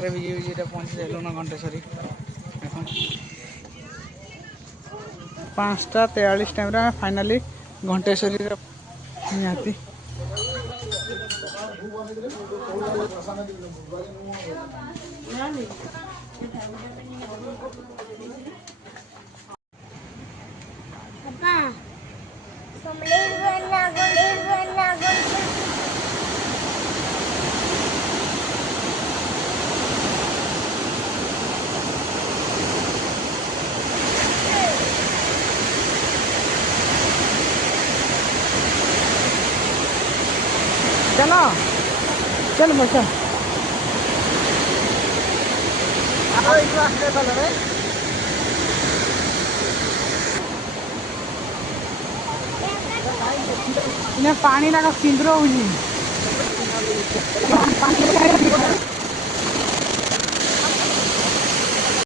पहुँची सारे Ghanteshwari 5:43 time finally Ghanteshwari निहाती चलो चल बच्चा पानी ना सिंदूर हो